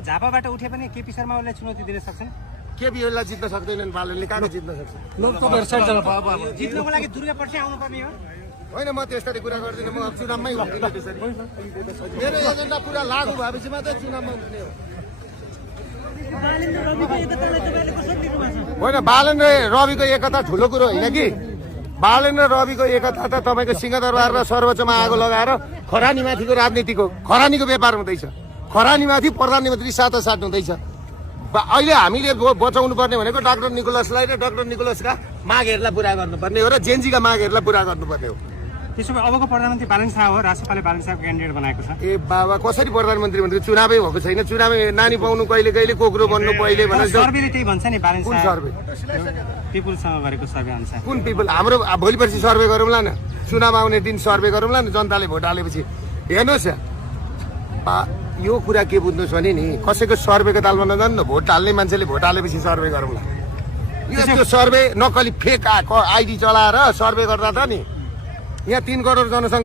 झापाबाट उठे पनि केपी शर्मा ओलीलाई चुनौती दिन सक्छन्? केपी ओलीलाई जित्न सक्दैनन्, बालनले कहाँ जित्न सक्छ? जित्नको लागि दुर्गा पर्सी आउनु पर्ने हो। होइन, म त्यस्तरी कुरा गर्दिनँ, म चुनावमै उठ्दिनँ त्यसरी। मेरो एजेन्डा पुरा लागू भएपछि मात्रै चुनावमा उठ्ने हो। होइन, बालन र रविको एकता ठुलो कुरो होइन कि। बालन र रविको एकता त तपाईँको सिंहदरबार र सर्वोच्चमा आगो लगाएर खरानीमाथिको राजनीतिको खरानीको व्यापार हुँदैछ। खरानीमाथि प्रधानमन्त्री साटासाट हुँदैछ। अहिले हामीले बचाउनु पर्ने भनेको डाक्टर निकोलसलाई र डाक्टर निकोलसका मागहरूलाई पुरा गर्नुपर्ने हो र जेएनजीका मागहरूलाई पुरा गर्नुपर्ने हो। त्यसो भए अबको प्रधानमन्त्री बालन शाह हो, राष्ट्रपालले बालन शाहको क्यान्डिडेट बनाएको छ। ए बाबा, कसरी प्रधानमन्त्री भन्दै? चुनावै भएको छैन। चुनावै नानी पाउनु कहिले कहिले, कोक्रो बन्नु पहिले भनेर सर्वेले त्यही भन्छ नि। बालन कुन शाह सर्वे? पिपुलसँग गरेको सर्वे अनुसार। कुन पिपल? हाम्रो भोलि पर्सि सर्वे गरौँला न, चुनाव आउने दिन सर्वे गरौँला न, जनताले भोट हालेपछि। हेर्नुहोस् यो कुरा के बुझ्नुहोस् भने नि, कसैको सर्वेको तालमा नजानु न, भोट हाल्ने मान्छेले भोट हालेपछि सर्वे गरौँला। यो सर्वे नक्कली फेक आइडी चलाएर सर्वे गर्दा त नि यहाँ 3 करोड जनसङ्ख्या